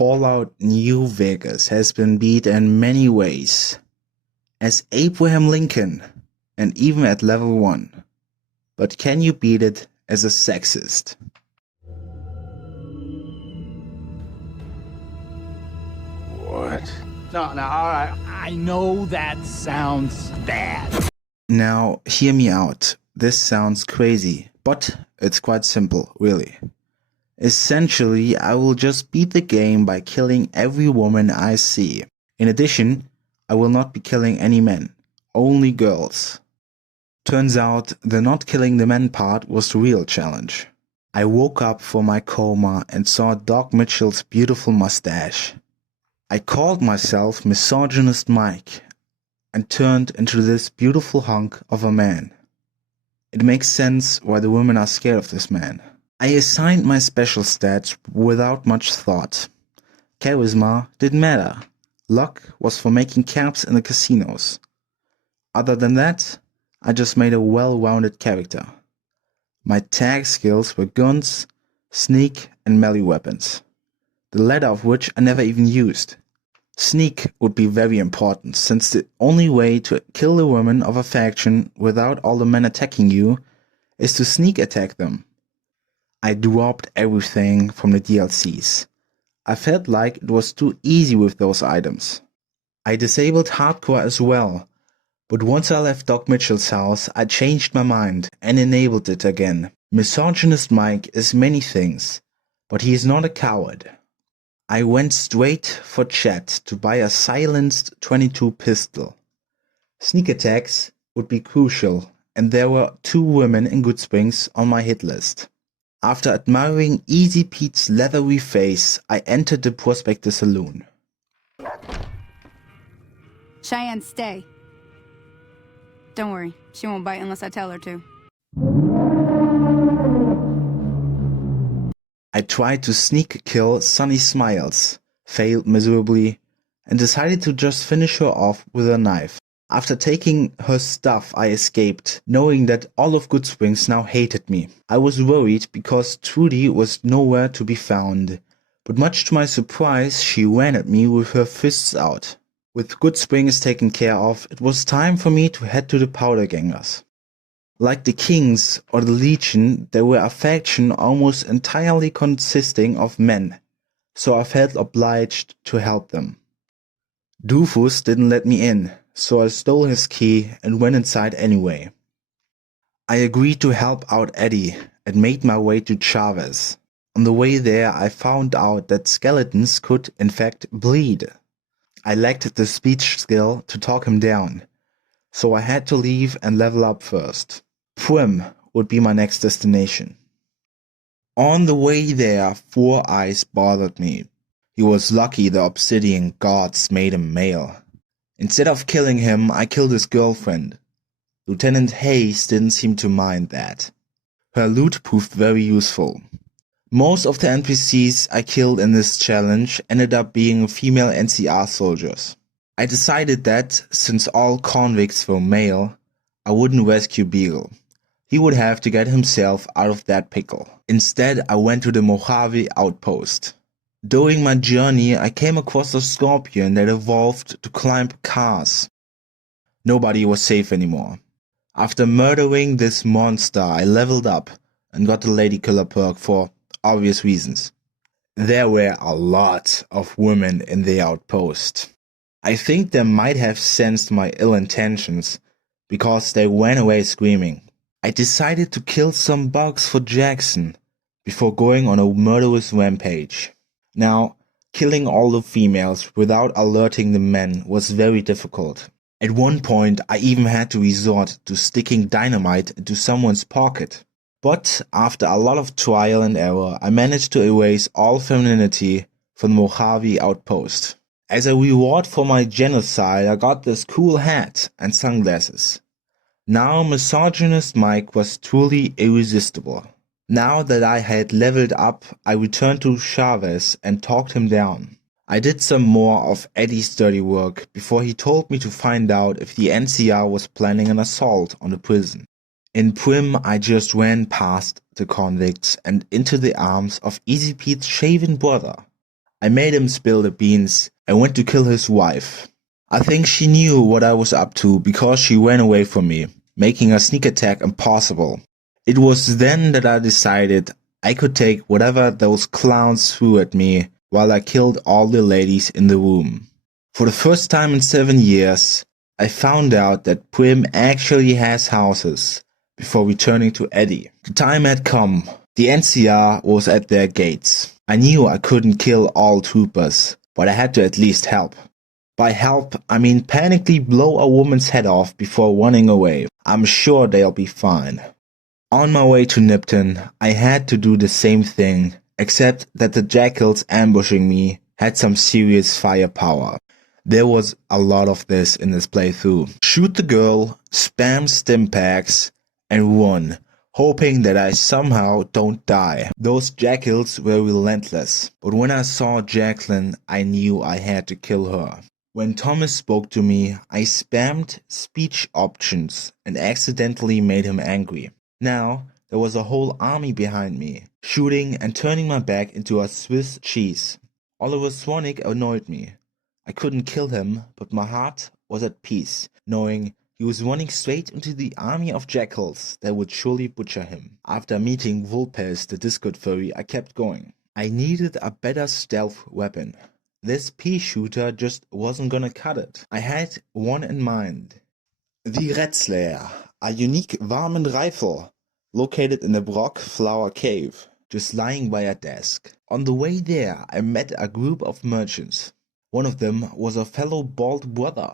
Fallout New Vegas has been beat in many ways, as Abraham Lincoln, and even at level 1. But can you beat it as a sexist? What? No, alright. I know that sounds bad. Now, hear me out. This sounds crazy, but it's quite simple, really. Essentially, I will just beat the game by killing every woman I see. In addition, I will not be killing any men, only girls. Turns out, the not killing the men part was the real challenge. I woke up from my coma and saw Doc Mitchell's beautiful mustache. I called myself Mysoginist Mike and turned into this beautiful hunk of a man. It makes sense why the women are scared of this man. I assigned my special stats without much thought. Charisma didn't matter. Luck was for making caps in the casinos. Other than that, I just made a well-rounded character. My tag skills were guns, sneak and melee weapons, the latter of which I never even used. Sneak would be very important, since the only way to kill the women of a faction without all the men attacking you is to sneak attack them. I dropped everything from the DLCs. I felt like it was too easy with those items. I disabled hardcore as well, but once I left Doc Mitchell's house, I changed my mind and enabled it again. Misogynist Mike is many things, but he is not a coward. I went straight for chat to buy a silenced 22 pistol. Sneak attacks would be crucial, and there were 2 women in Goodsprings on my hit list. After admiring Easy Pete's leathery face, I entered the Prospector Saloon. Cheyenne, stay. Don't worry, she won't bite unless I tell her to. I tried to sneak kill Sunny Smiles, failed miserably, and decided to just finish her off with a knife. After taking her stuff, I escaped, knowing that all of Goodsprings now hated me. I was worried because Trudy was nowhere to be found, but much to my surprise, she ran at me with her fists out. With Goodsprings taken care of, it was time for me to head to the Powder Gangers. Like the Kings or the Legion, they were a faction almost entirely consisting of men, so I felt obliged to help them. Doofus didn't let me in, so I stole his key and went inside anyway. I agreed to help out Eddie and made my way to Chavez. On the way there, I found out that skeletons could, in fact, bleed. I lacked the speech skill to talk him down, so I had to leave and level up first. Prim would be my next destination. On the way there, Four Eyes bothered me. He was lucky the obsidian gods made him male. Instead of killing him, I killed his girlfriend. Lieutenant Hayes didn't seem to mind that. Her loot proved very useful. Most of the NPCs I killed in this challenge ended up being female NCR soldiers. I decided that, since all convicts were male, I wouldn't rescue Beagle. He would have to get himself out of that pickle. Instead, I went to the Mojave outpost. During my journey, I came across a scorpion that evolved to climb cars. Nobody was safe anymore. After murdering this monster, I leveled up and got the Lady Killer perk for obvious reasons. There were a lot of women in the outpost. I think they might have sensed my ill intentions because they ran away screaming. I decided to kill some bugs for Jackson before going on a murderous rampage. Now, killing all the females without alerting the men was very difficult. At one point, I even had to resort to sticking dynamite into someone's pocket. But after a lot of trial and error, I managed to erase all femininity from the Mojave outpost. As a reward for my genocide, I got this cool hat and sunglasses. Now Misogynist Mike was truly irresistible. Now that I had leveled up, I returned to Chavez and talked him down. I did some more of Eddie's dirty work before he told me to find out if the NCR was planning an assault on the prison. In Prim, I just ran past the convicts and into the arms of Easy Pete's shaven brother. I made him spill the beans and went to kill his wife. I think she knew what I was up to because she ran away from me, making a sneak attack impossible. It was then that I decided I could take whatever those clowns threw at me while I killed all the ladies in the room. For the first time in 7 years, I found out that Prim actually has houses before returning to Eddie. The time had come. The NCR was at their gates. I knew I couldn't kill all troopers, but I had to at least help. By help, I mean panically blow a woman's head off before running away. I'm sure they'll be fine. On my way to Nipton, I had to do the same thing, except that the jackals ambushing me had some serious firepower. There was a lot of this in this playthrough. Shoot the girl, spam stim packs, and run, hoping that I somehow don't die. Those jackals were relentless, but when I saw Jacqueline, I knew I had to kill her. When Thomas spoke to me, I spammed speech options and accidentally made him angry. Now, there was a whole army behind me, shooting and turning my back into a Swiss cheese. Oliver Swanwick annoyed me. I couldn't kill him, but my heart was at peace, knowing he was running straight into the army of jackals that would surely butcher him. After meeting Vulpes, the Discord furry, I kept going. I needed a better stealth weapon. This pea shooter just wasn't gonna cut it. I had one in mind. The Red Slayer, a unique varmint rifle located in the Brock Flower Cave, just lying by a desk. On the way there, I met a group of merchants. One of them was a fellow bald brother.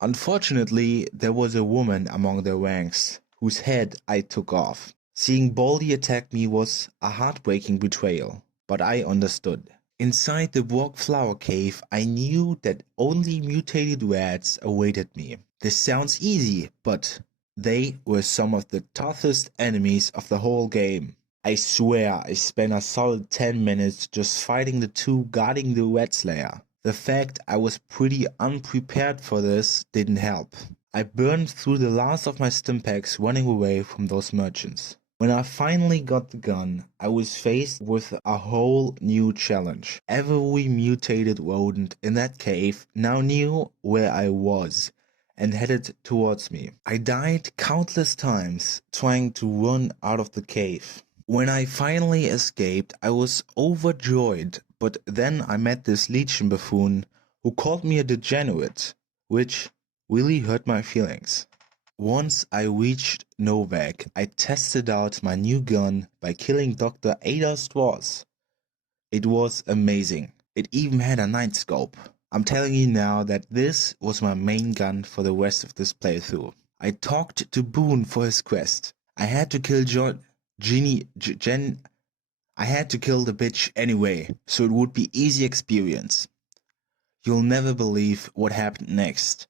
Unfortunately, there was a woman among their ranks, whose head I took off. Seeing Baldy attack me was a heartbreaking betrayal, but I understood. Inside the Brock Flower Cave, I knew that only mutated rats awaited me. This sounds easy, but they were some of the toughest enemies of the whole game. I swear I spent a solid 10 minutes just fighting the two guarding the Red Slayer. The fact I was pretty unprepared for this didn't help. I burned through the last of my stimpaks running away from those merchants. When I finally got the gun, I was faced with a whole new challenge. Every mutated rodent in that cave now knew where I was and headed towards me. I died countless times trying to run out of the cave. When I finally escaped, I was overjoyed, but then I met this Legion buffoon who called me a degenerate, which really hurt my feelings. Once I reached Novak, I tested out my new gun by killing Dr. Ada Strauss. It was amazing. It even had a night scope. I'm telling you now that this was my main gun for the rest of this playthrough. I talked to Boone for his quest. I had to kill I had to kill the bitch anyway, so it would be easy experience. You'll never believe what happened next.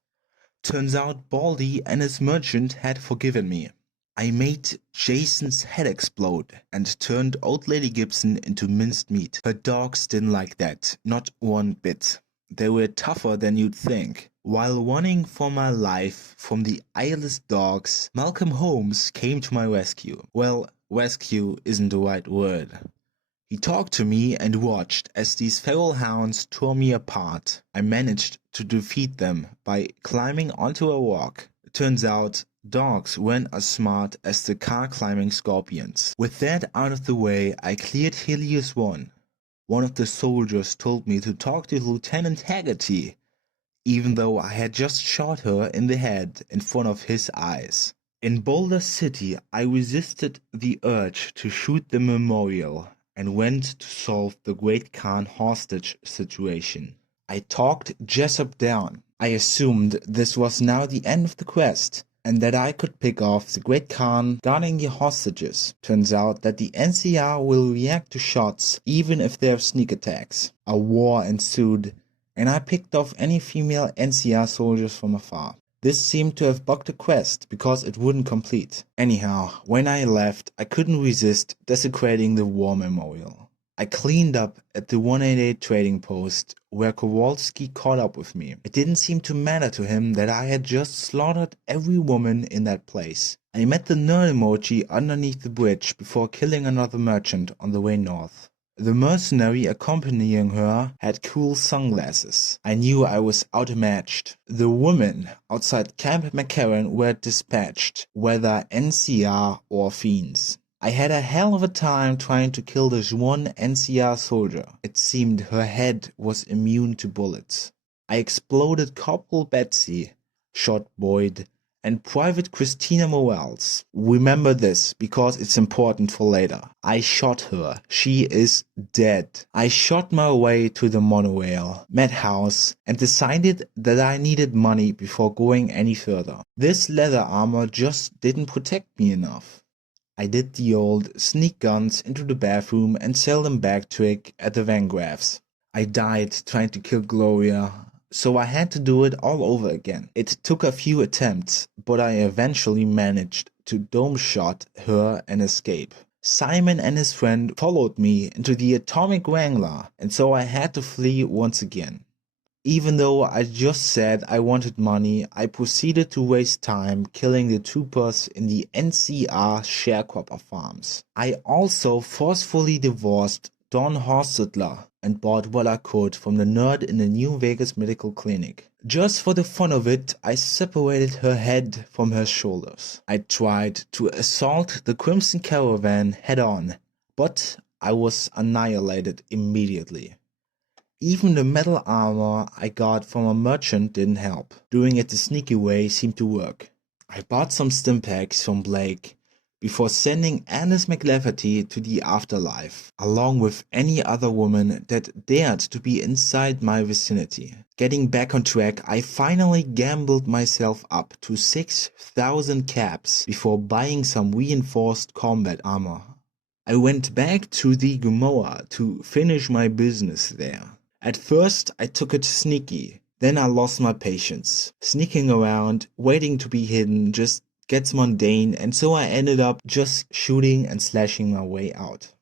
Turns out Baldy and his merchant had forgiven me. I made Jason's head explode and turned old Lady Gibson into minced meat. Her dogs didn't like that, not one bit. They were tougher than you'd think. While running for my life from the eyeless dogs, Malcolm Holmes came to my rescue. Well, rescue isn't the right word. He talked to me and watched as these feral hounds tore me apart. I managed to defeat them by climbing onto a rock. It turns out dogs weren't as smart as the car-climbing scorpions. With that out of the way, I cleared Helios 1. One of the soldiers told me to talk to Lieutenant Haggerty, even though I had just shot her in the head in front of his eyes. In Boulder City, I resisted the urge to shoot the memorial and went to solve the Great Khan hostage situation. I talked Jessup down. I assumed this was now the end of the quest, and that I could pick off the Great Khan guarding the hostages. Turns out that the NCR will react to shots even if they have sneak attacks. A war ensued, and I picked off any female NCR soldiers from afar. This seemed to have bugged the quest because it wouldn't complete. Anyhow, when I left, I couldn't resist desecrating the war memorial. I cleaned up at the 188 trading post where Kowalski caught up with me. It didn't seem to matter to him that I had just slaughtered every woman in that place. I met the nerd emoji underneath the bridge before killing another merchant on the way north. The mercenary accompanying her had cool sunglasses. I knew I was outmatched. The women outside Camp McCarran were dispatched, whether NCR or fiends. I had a hell of a time trying to kill this one NCR soldier. It seemed her head was immune to bullets. I exploded Corporal Betsy, shot Boyd, and Private Christina Morales. Remember this, because it's important for later. I shot her. She is dead. I shot my way to the monorail, madhouse, and decided that I needed money before going any further. This leather armor just didn't protect me enough. I did the old sneak guns into the bathroom and sell them back trick at the Van Graffs. I died trying to kill Gloria, so I had to do it all over again. It took a few attempts, but I eventually managed to dome shot her and escape. Simon and his friend followed me into the Atomic Wrangler, and so I had to flee once again. Even though I just said I wanted money, I proceeded to waste time killing the troopers in the NCR sharecropper farms. I also forcefully divorced Dawn Horstetler and bought what I could from the nerd in the New Vegas medical clinic. Just for the fun of it, I separated her head from her shoulders. I tried to assault the Crimson Caravan head on, but I was annihilated immediately. Even the metal armor I got from a merchant didn't help. Doing it the sneaky way seemed to work. I bought some stimpaks from Blake before sending Alice McLafferty to the afterlife, along with any other woman that dared to be inside my vicinity. Getting back on track, I finally gambled myself up to 6,000 caps before buying some reinforced combat armor. I went back to the Gomorrah to finish my business there. At first I took it sneaky, then I lost my patience. Sneaking around, waiting to be hidden just gets mundane, and so I ended up just shooting and slashing my way out.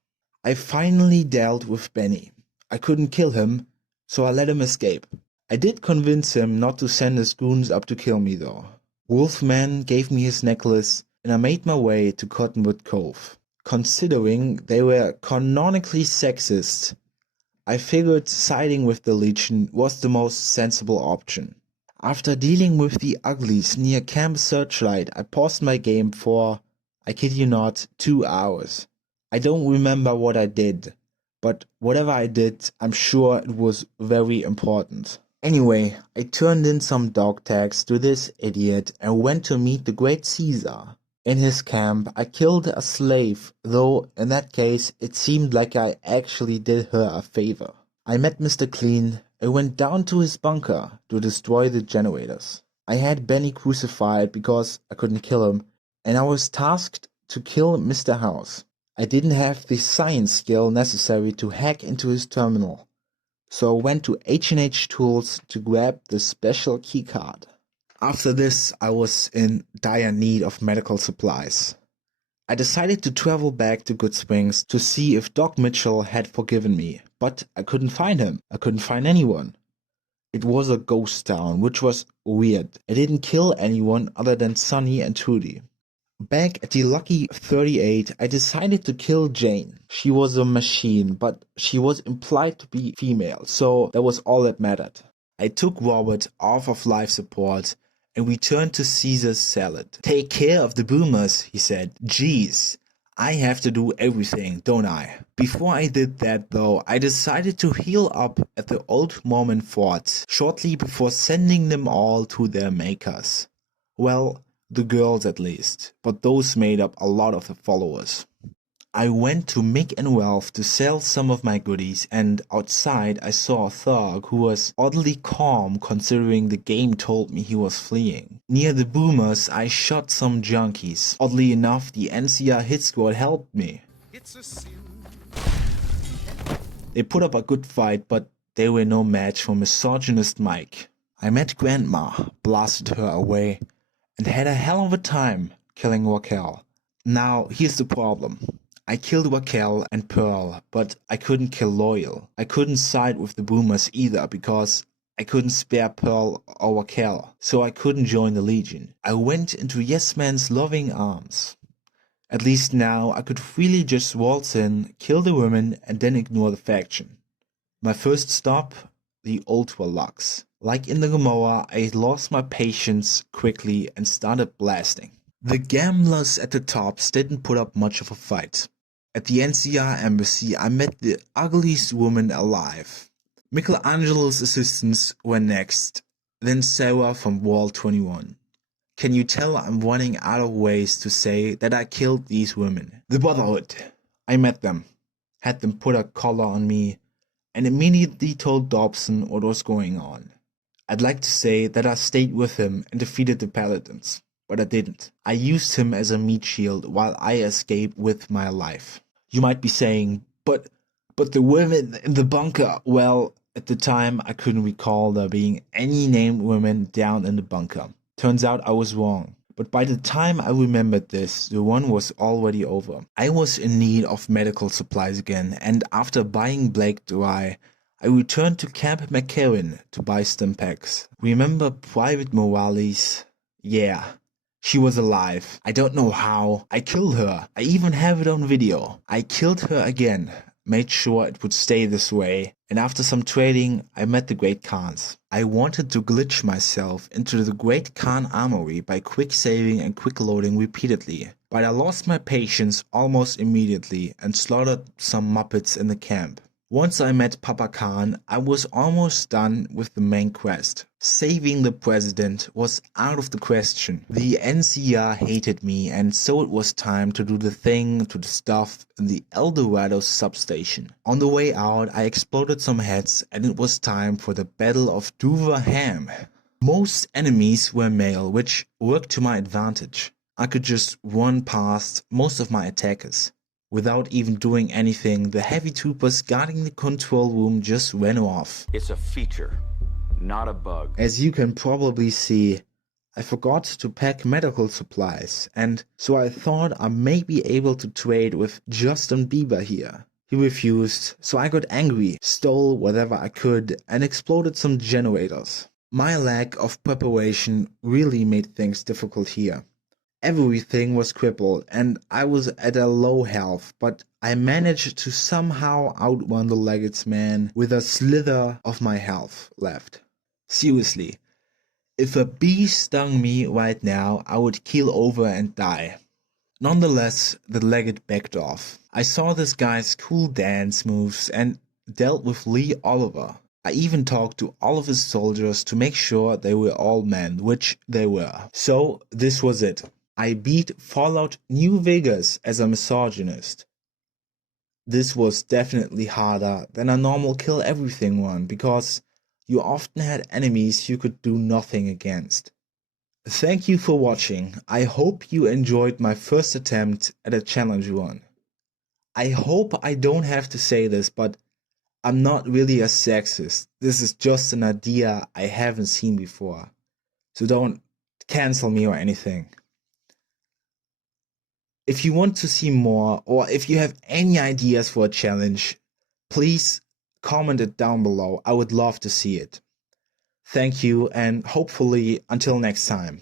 I finally dealt with Benny. I couldn't kill him, so I let him escape. I did convince him not to send his goons up to kill me though. Wolfman gave me his necklace, and I made my way to Cottonwood Cove. Considering they were canonically sexist, I figured siding with the Legion was the most sensible option. After dealing with the uglies near Camp Searchlight, I paused my game for, I kid you not, 2 hours. I don't remember what I did, but whatever I did, I'm sure it was very important. Anyway, I turned in some dog tags to this idiot and went to meet the Great Caesar. In his camp, I killed a slave, though in that case it seemed like I actually did her a favor. I met Mr. Clean and went down to his bunker to destroy the generators. I had Benny crucified because I couldn't kill him, and I was tasked to kill Mr. House. I didn't have the science skill necessary to hack into his terminal, so I went to H&H Tools to grab the special keycard. After this, I was in dire need of medical supplies. I decided to travel back to Good Springs to see if Doc Mitchell had forgiven me, but I couldn't find him. I couldn't find anyone. It was a ghost town, which was weird. I didn't kill anyone other than Sonny and Trudy. Back at the Lucky 38, I decided to kill Jane. She was a machine, but she was implied to be female, so that was all that mattered. I took Robert off of life support and returned to Caesar's salad. "Take care of the boomers," he said. "Geez, I have to do everything, don't I?" Before I did that though, I decided to heal up at the old Mormon fort shortly before sending them all to their makers. Well, the girls at least, but those made up a lot of the followers. I went to Mick and Ralph to sell some of my goodies, and outside I saw a thug who was oddly calm considering the game told me he was fleeing. Near the boomers I shot some junkies. Oddly enough, the NCR hit squad helped me. They put up a good fight, but they were no match for Mysoginist Mike. I met Grandma, blasted her away, and had a hell of a time killing Raquel. Now, here's the problem. I killed Raquel and Pearl, but I couldn't kill Loyal. I couldn't side with the boomers either because I couldn't spare Pearl or Raquel, so I couldn't join the Legion. I went into Yes Man's loving arms. At least now I could freely just waltz in, kill the women, and then ignore the faction. My first stop, the Ultra Lux. Like in the Gomorrah, I lost my patience quickly and started blasting. The gamblers at the tops didn't put up much of a fight. At the NCR embassy, I met the ugliest woman alive. Michelangelo's assistants were next, then Sarah from Wall 21. Can you tell I'm running out of ways to say that I killed these women? The Brotherhood. I met them, had them put a collar on me, and immediately told Dobson what was going on. I'd like to say that I stayed with him and defeated the Paladins, but I didn't. I used him as a meat shield while I escaped with my life. You might be saying, but the women in the bunker, well, at the time I couldn't recall there being any named women down in the bunker. Turns out I was wrong. But by the time I remembered this, the run was already over. I was in need of medical supplies again, and after buying Blake dry, I returned to Camp McCarran to buy stim packs. Remember Private Morales? Yeah, she was alive. I don't know how. I killed her. I even have it on video. I killed her again. Made sure it would stay this way, and after some trading, I met the Great Khans. I wanted to glitch myself into the Great Khan armory by quick saving and quick loading repeatedly, but I lost my patience almost immediately and slaughtered some Muppets in the camp. Once I met Papa Khan, I was almost done with the main quest. Saving the president was out of the question. The NCR hated me, and so it was time to do the thing to the stuff in the El Dorado substation. On the way out, I exploded some heads, and it was time for the Battle of Dover Ham. Most enemies were male, which worked to my advantage. I could just run past most of my attackers. Without even doing anything, the heavy troopers guarding the control room just ran off. It's a feature, not a bug. As you can probably see, I forgot to pack medical supplies, and so I thought I may be able to trade with Justin Bieber here. He refused, so I got angry, stole whatever I could, and exploded some generators. My lack of preparation really made things difficult here. Everything was crippled, and I was at a low health, but I managed to somehow outrun the Legate's man with a slither of my health left. Seriously, if a bee stung me right now, I would keel over and die. Nonetheless, the Legate backed off. I saw this guy's cool dance moves and dealt with Lee Oliver. I even talked to all of his soldiers to make sure they were all men, which they were. So this was it. I beat Fallout New Vegas as a misogynist. This was definitely harder than a normal kill everything run, because you often had enemies you could do nothing against. Thank you for watching. I hope you enjoyed my first attempt at a challenge run. I hope I don't have to say this, but I'm not really a sexist. This is just an idea I haven't seen before. So don't cancel me or anything. If you want to see more, or if you have any ideas for a challenge, please comment it down below. I would love to see it. Thank you, and hopefully until next time.